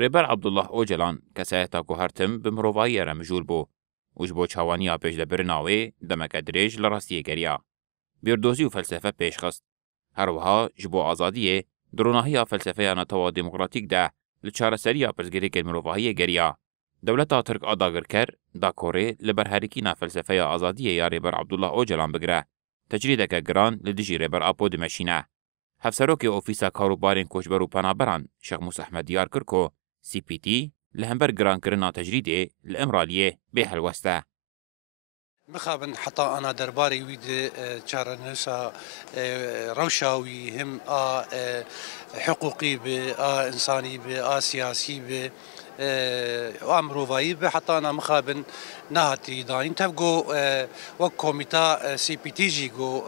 رێبەر عەبدوڵڵاه ئۆجەلان کەسایەتا گوهرتم bi mirovahiyê re mijûl bû û ji bo çawaniya pêşdebirina wê demeke dirêj li rastiyê geriya. Bêrdozî û felsefe pêşxist. Her wiha ji bo azadiyê di ronahiya felsefeya netawa demokratîk de li çareseriya pirsgirêkên mirovahiyê geriya. Dewleta Tirk a dagirker da Korê li ber herikîna felsefeya azadiyê ya rêber Abdullah Öcalan bigire. Tecrîdeke giran li dijî rêber Apo dimeşîne. Hevserokê Ofîsa Karûbarên Koçber û Penaberan Şex Musa Ehmed diyar kir ku CPT li hember girankirina tecrîdê li Emiraliyê bê helwest e. مخابن حتى أنا درباري ويد شارنسا روشاوي هم حقوقي ب إنساني ب سياسي ب وامروفاي ب حتى أنا مخابن نهتي داين تبقو وكوميتا سي بي تي جي جو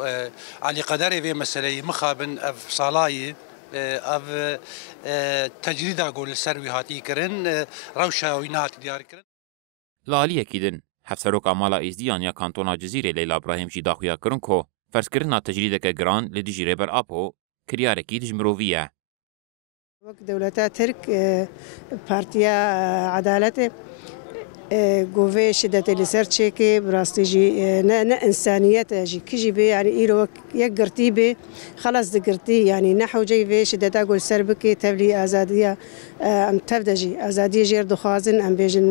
علي قدري في مسألة مخابن أف صلاي أف تجريدا قول السروي هاتي كرن روشاوي نهتي ديار كرن Laliyekî din hevseroka mala êzdiyan ya kantona Cizîrê Leyla İbrahim jî daxuya kirin ku ferzkirina tecrîdeke giran li dijî rêber Apo kiryarekî dijmirovî ye. وەک دەولەتا ترک پارتیا عەدالەتê govê şiddetê li ser çêkê bi rastî jî ne insaniyeté jî kî jî bê yanî îro yek girtî bê xelas digirtî yanî nehewceyî vê şiddeta gul ser bikê tevlî azadiya em tev de jî azadiyê jêr dixwazin em bêjin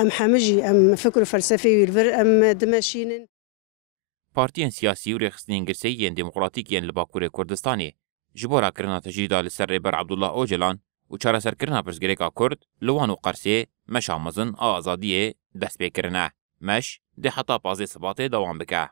em hemû jî em fikr û felsefê wî li vir em dimeşînin. Partiyên siyasî û rêxistinên girseyiyên demokratîk yên li Bakurê Kurdistanê ji bo rakirina tecrîda li ser rêber Abdullah Öcalan û çareserkirina pirsgirêka Kurd li Wan û Qersê meşa mezin a azadiyê dest pê kirine. Meş dê heta pazê Sibatê dewam bike.